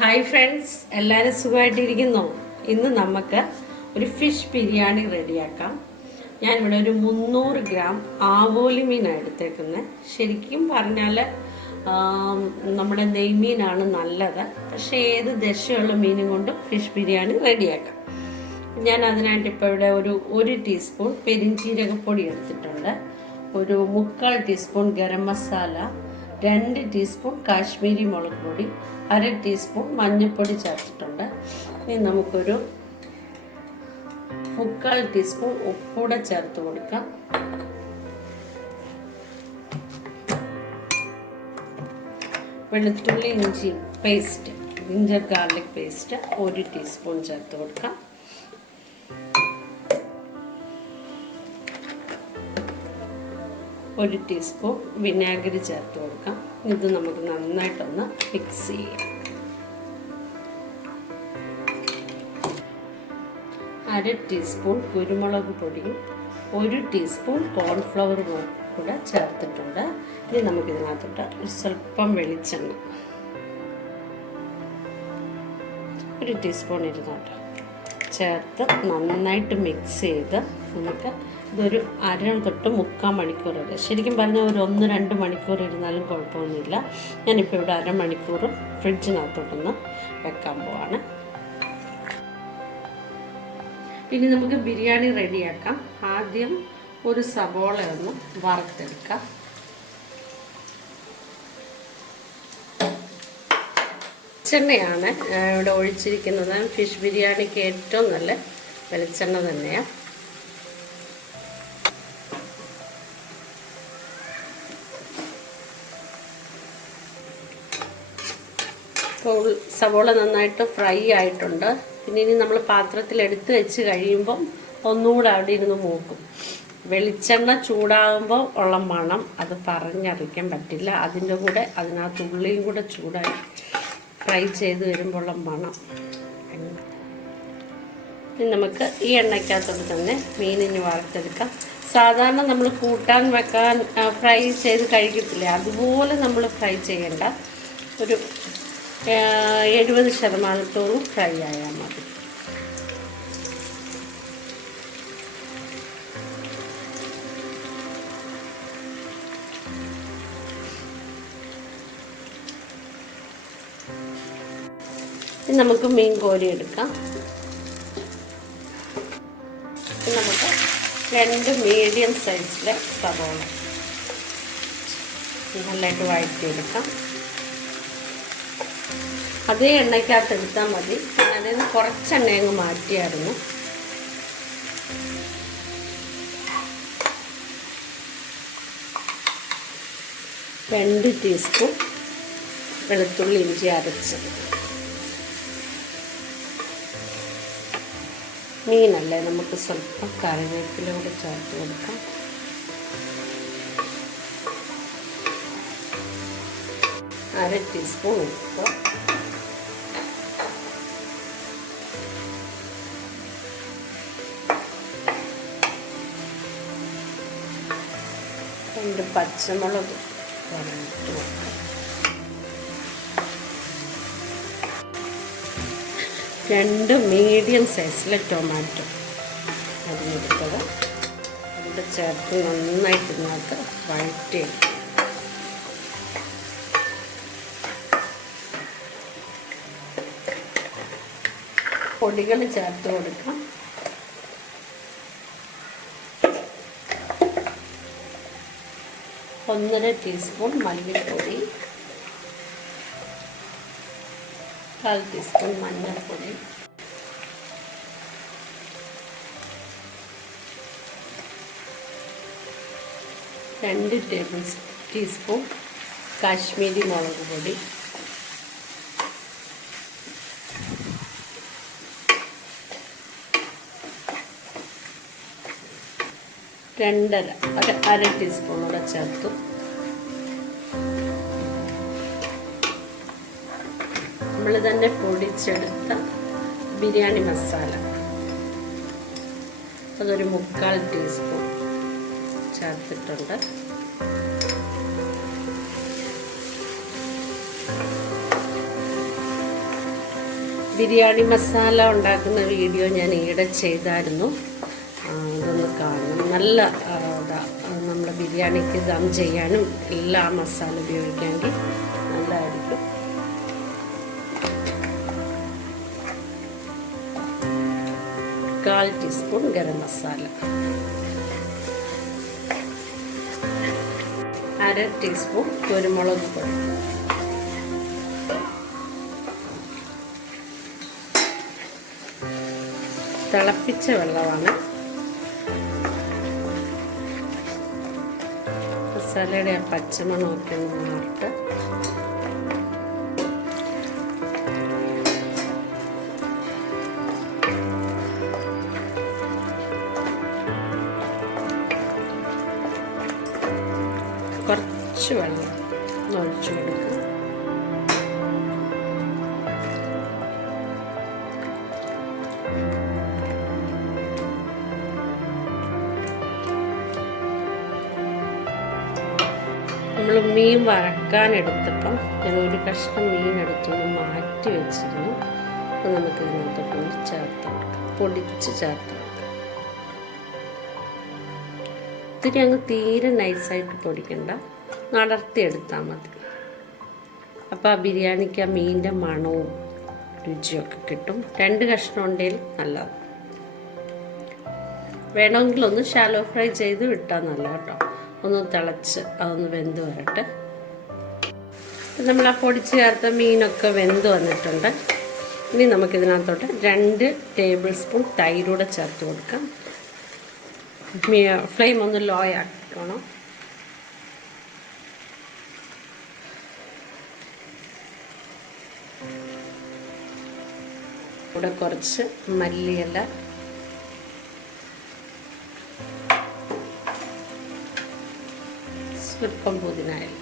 Hi friends, എല്ലാവരും സുഖമായിട്ടിരിക്കുന്നോ? ഇന്ന് നമുക്ക് ഒരു ഫിഷ് ബിരിയാണി റെഡിയാക്കാം. ഞാനിവിടെ ഒരു 300 ഗ്രാം ആവോലി മീനാണ് എടുത്തേക്കുന്നത്. ശരിക്കും പറഞ്ഞാൽ നമ്മുടെ നെയ്മീനാണ് നല്ലത്, പക്ഷേ ഏത് ദശയുള്ള മീനും കൊണ്ടും ഫിഷ് ബിരിയാണി റെഡിയാക്കാം. ഞാൻ അതിനായിട്ട് ഇപ്പോൾ ഇവിടെ ഒരു ടീസ്പൂൺ പെരിഞ്ചീരകപ്പൊടി എടുത്തിട്ടുണ്ട്, ഒരു 3/4 ടീസ്പൂൺ ഗരം മസാല, 2 ടീസ്പൂൺ കാശ്മീരി മുളക് പൊടി, 1/2 ടീസ്പൂൺ മഞ്ഞൾപ്പൊടി ചേർത്തിട്ടുണ്ട്. ഇനി നമുക്കൊരു 3/4 ടീസ്പൂൺ ഉപ്പൂടെ ചേർത്ത് കൊടുക്കാം. വെളുത്തുള്ളി ഇഞ്ചി paste, ginger garlic paste 1 teaspoon ചേർത്ത് കൊടുക്കാം. ഒരു ടീസ്പൂൺ വിനാഗിരി ചേർത്ത് കൊടുക്കാം. ഇത് നമുക്ക് നന്നായിട്ടൊന്ന് മിക്സ് ചെയ്യാം. 1/2 ടീസ്പൂൺ കുരുമുളക് പൊടിയും 1 ടീസ്പൂൺ കോൺഫ്ലവർ കൂടെ ചേർത്തിട്ടുണ്ട്. ഇനി നമുക്കിതിനകത്തോട്ട് സ്വല്പം വെളിച്ചെണ്ണ, 1 ടീസ്പൂൺ ഇരുന്നോട്ട് ചേർത്ത് നന്നായിട്ട് മിക്സ് ചെയ്ത് നമുക്ക് ഇതൊരു 1/2 തൊട്ട് 3/4 മണിക്കൂർ വരെ, ശരിക്കും പറഞ്ഞാൽ ഒരു 1-2 മണിക്കൂർ ഇരുന്നാലും കുഴപ്പമൊന്നുമില്ല. ഞാനിപ്പോൾ ഇവിടെ 1/2 മണിക്കൂർ ഫ്രിഡ്ജിനകത്തോട്ടൊന്ന് വെക്കാൻ പോവാണ്. ഇനി നമുക്ക് ബിരിയാണി റെഡിയാക്കാം. ആദ്യം ഒരു സവോള ഒന്ന് വറുത്തെടുക്കാം. വെളിച്ചെണ്ണയാണ് ഇവിടെ ഒഴിച്ചിരിക്കുന്നത്. ഫിഷ് ബിരിയാണിക്ക് ഏറ്റവും നല്ല വെളിച്ചെണ്ണ തന്നെയാണ്. സവോള നന്നായിട്ട് ഫ്രൈ ആയിട്ടുണ്ട്. പിന്നെ ഇനി നമ്മൾ പാത്രത്തിൽ എടുത്ത് വെച്ച് കഴിയുമ്പം ഒന്നുകൂടെ അവിടെ ഇരുന്ന് മൂക്കും. വെളിച്ചെണ്ണ ചൂടാകുമ്പോൾ ഉള്ള മണം അത് പറഞ്ഞറിയിക്കാൻ പറ്റില്ല. അതിൻ്റെ കൂടെ അതിനകത്ത് ഉള്ളിയും കൂടെ ചൂടായി ഫ്രൈ ചെയ്ത് വരുമ്പോൾ ഉള്ള മണം. ഇനി നമുക്ക് ഈ എണ്ണയ്ക്കകത്തോട്ട് തന്നെ മീനിന് വറുത്തെടുക്കാം. സാധാരണ നമ്മൾ കൂട്ടാൻ വെക്കാൻ ഫ്രൈ ചെയ്ത് കഴിക്കത്തില്ലേ, അതുപോലെ നമ്മൾ ഫ്രൈ ചെയ്യേണ്ട. ഒരു 70% ഫ്രൈ ആയാൽ മതി. നമുക്ക് മീൻ കോരിയെടുക്കാം. നമുക്ക് 2 മീഡിയം സൈസിലെ സവോള നല്ലതായിട്ട് വഴറ്റിയെടുക്കാം. അതേ എണ്ണയ്ക്കകത്ത് എടുത്താൽ മതി. അതിൽ നിന്ന് കുറച്ചെണ്ണ അങ്ങ് മാറ്റിയായിരുന്നു. രണ്ട് ടീസ്പൂൺ വെളുത്തുള്ളി ഇഞ്ചി അരച്ചത്. മീനല്ലേ, നമുക്ക് സ്വല്പം കറിവേപ്പില കൂടെ ചേർത്ത് കൊടുക്കാം. അര ടീസ്പൂൺ ഉപ്പ്, രണ്ട് പച്ചമുളക് വരട്ട് കൊടുക്കാം. 2 മീഡിയം സൈസിലെ ടൊമാറ്റോ അരിഞ്ഞെടുത്തത് അതിൻ്റെ ചേർത്ത് നന്നായിട്ട് ഇതിനകത്ത് വഴറ്റി പൊടികൾ ചേർത്ത് കൊടുക്കാം. ഒന്നര ടീസ്പൂൺ മല്ലിപ്പൊടി, 1/4 ടീസ്പൂൺ മഞ്ഞൾപ്പൊടി, 2 ടേബിൾ ടീസ്പൂൺ കാശ്മീരി മുളക് പൊടി, 1/2 ടീസ്പൂൺ കൂടെ ചേർത്തു. നമ്മൾ തന്നെ പൊടിച്ചെടുത്ത ബിരിയാണി മസാല അതൊരു 3/4 ടീസ്പൂൺ ചേർത്തിട്ടുണ്ട്. ബിരിയാണി മസാല ഉണ്ടാക്കുന്ന വീഡിയോ ഞാൻ ഈയിടെ ചെയ്തായിരുന്നു. അതൊന്ന് കാണണം. നല്ല നമ്മുടെ ബിരിയാണിക്ക് ദം ചെയ്യാനും എല്ലാ മസാല ഉപയോഗിക്കാമെങ്കിൽ നല്ലതായിരിക്കും. കാൽ ടീസ്പൂൺ ഗരം മസാല, 1/2 ടീസ്പൂൺ കുരുമുളക് പൊടി, തിളപ്പിച്ച വെള്ളമാണ്. മസാലയുടെ ആ പച്ചമണമൊക്കെ ഒന്ന് മാറിട്ട് കുറച്ച് വെള്ളം ഒഴിച്ചു കൊടുക്കും. നമ്മൾ മീൻ വറക്കാനെടുത്തപ്പം ഞാൻ ഒരു കഷ്ണം മീൻ എടുത്തൊന്ന് മാറ്റി വെച്ചിരുന്നു. അപ്പോൾ നമുക്ക് ഇതിനകത്തൊന്ന് ചേർത്ത് കൊടുക്കാം, പൊടിച്ച് ചേർത്ത് കൊടുക്കാം. ഇത്തിരി അങ്ങ് തീരെ നൈസായിട്ട് പൊടിക്കണ്ട, നടർത്തിയെടുത്താൽ മതി. അപ്പോൾ ആ ബിരിയാണിക്ക് ആ മീനിൻ്റെ മണവും രുചിയൊക്കെ കിട്ടും. 2 കഷ്ണം ഉണ്ടെങ്കിൽ നല്ലത്. വേണമെങ്കിൽ ഒന്ന് ഷാലോ ഫ്രൈ ചെയ്ത് വിട്ടാൽ നല്ല കേട്ടോ. ഒന്ന് തിളച്ച് അതൊന്ന് വെന്ത് വരട്ടെ. നമ്മൾ ആ പൊടിച്ച് ചേർത്ത മീനൊക്കെ വെന്ത് വന്നിട്ടുണ്ട്. ഇനി നമുക്കിതിനകത്തോട്ട് 2 ടേബിൾ സ്പൂൺ തൈരൂടെ ചേർത്ത് കൊടുക്കാം. ഫ്ലെയിം ഒന്ന് ലോ ആക്കണം. ഇവിടെ കുറച്ച് മല്ലിയില, സ്വല്പം പുതിനയില,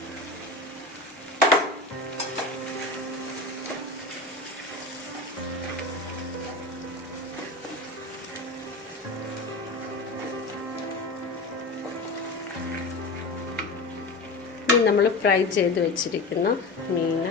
ഇനി നമ്മൾ ഫ്രൈ ചെയ്ത് വെച്ചിരിക്കുന്ന മീൻ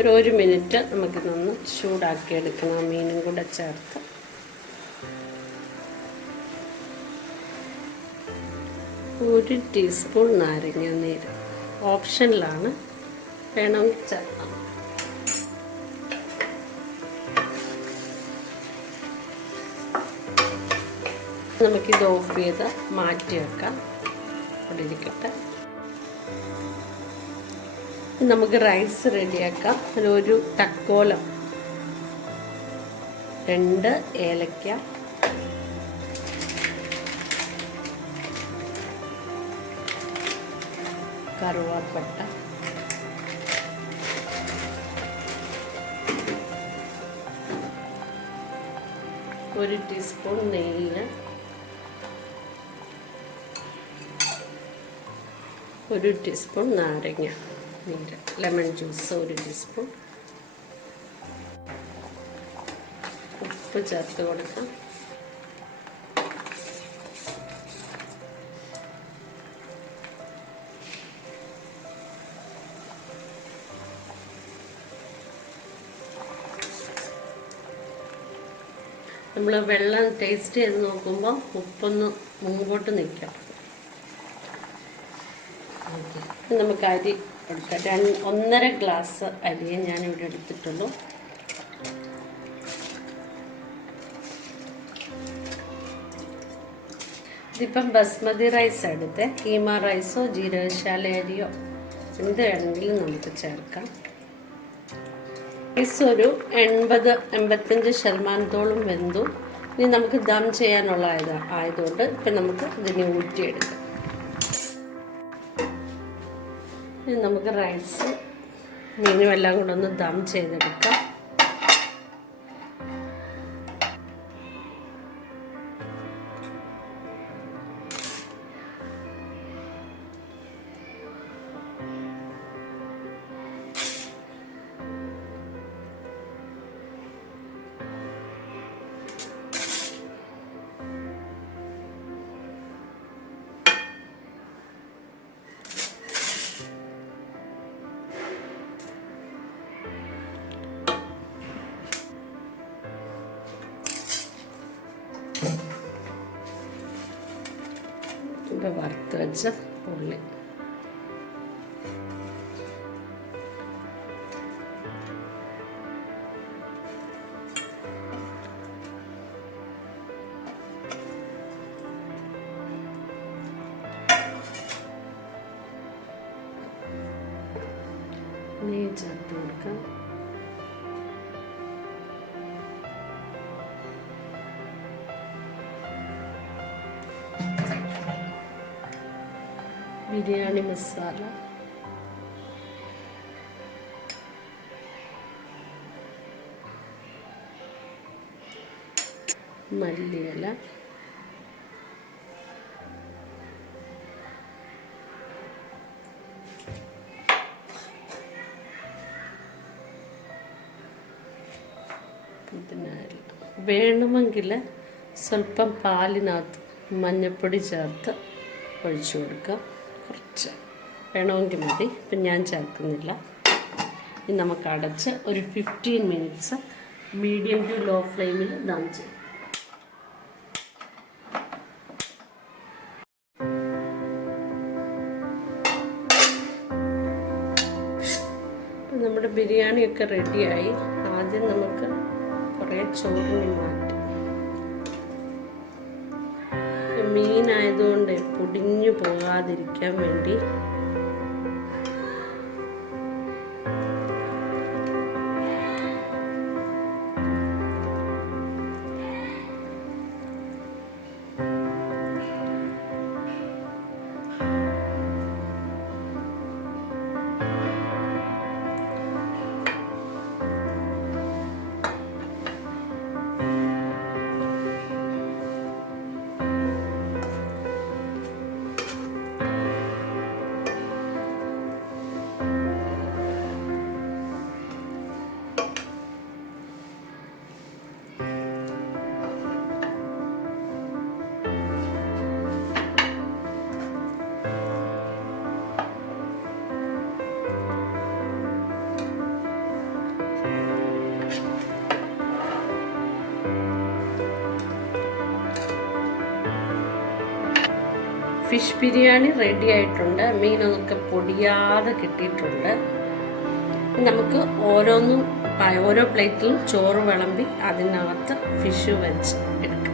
ഒരു 1 മിനിറ്റ് നമുക്കിതൊന്ന് ചൂടാക്കിയെടുക്കണം. ആ മീനും കൂടെ ചേർത്ത് 1 ടീസ്പൂൺ നാരങ്ങ നീര് ഓപ്ഷനിലാണ്, വേണമെങ്കിൽ ചേർക്കാം. നമുക്കിത് ഓഫ് ചെയ്ത് മാറ്റി വെക്കാം, അവിടെ ഇരിക്കട്ടെ. നമുക്ക് റൈസ് റെഡിയാക്കാം. അതിലൊരു തക്കോലം, 2 ഏലക്ക, കറുവാപ്പട്ട, ഒരു ടീസ്പൂൺ നെയ്യ്, 1 ടീസ്പൂൺ നാരങ്ങ നീര്, ലെമൺ ജ്യൂസ് 1 ടീസ്പൂൺ, ഉപ്പ് ചേർത്ത് കൊടുക്കാം. നമ്മൾ വെള്ളം ടേസ്റ്റ് ചെയ്ത് നോക്കുമ്പോൾ ഉപ്പൊന്ന് മുമ്പോട്ട് നിൽക്കാം. നമുക്ക് അരി എടുക്കാം. 1.5 ഗ്ലാസ് അരിയെ ഞാനിവിടെ എടുത്തിട്ടുള്ളൂ. ഇതിപ്പം ബസ്മതി റൈസ് എടുത്ത് കീമ റൈസോ ജീരകശാല അരിയോ എന്ത് വേണമെങ്കിലും നമുക്ക് ചേർക്കാം. റൈസ് ഒരു 80-85% വെന്തു. ഇനി നമുക്ക് ദം ചെയ്യാനുള്ള ആയതുകൊണ്ട് ഇപ്പം നമുക്ക് ഇതിനെ ഊറ്റിയെടുക്കാം. ഇനി നമുക്ക് റൈസ് മീനും എല്ലാം കൂടെ ഒന്ന് ദം ചെയ്തെടുക്കാം. വറുത്ത് വെച്ച ഉള്ളി. നെയ്യ് ചേർത്ത് കൊടുക്കാം. ബിരിയാണി മസാല, മല്ലിയില, വേണമെങ്കിൽ സ്വല്പം പാലിനകത്ത് മഞ്ഞൾപ്പൊടി ചേർത്ത് ഒഴിച്ചു കൊടുക്കുക. കുറച്ച് വേണമെങ്കിൽ മതി, ഇപ്പം ഞാൻ ചേർക്കുന്നില്ല. ഇനി നമുക്ക് അടച്ച് ഒരു 15 മിനിറ്റ്സ് മീഡിയം ടു ലോ ഫ്ലെയിമിൽ ദം ചെയ്യും. ഇപ്പം നമ്മുടെ ബിരിയാണിയൊക്കെ റെഡിയായി. ആദ്യം നമുക്ക് കുറേ ചോറിന് മാറ്റി. മീനായതുകൊണ്ട് പൊടിഞ്ഞു പോകാതിരിക്കാൻ വേണ്ടി ഫിഷ് ബിരിയാണി റെഡി ആയിട്ടുണ്ട്. മീനൊക്കെ പൊടിയാതെ കിട്ടിയിട്ടുണ്ട്. നമുക്ക് ഓരോ പ്ലേറ്റിലും ചോറ് വിളമ്പി അതിനകത്ത് ഫിഷ് വെച്ച് എടുക്കാം.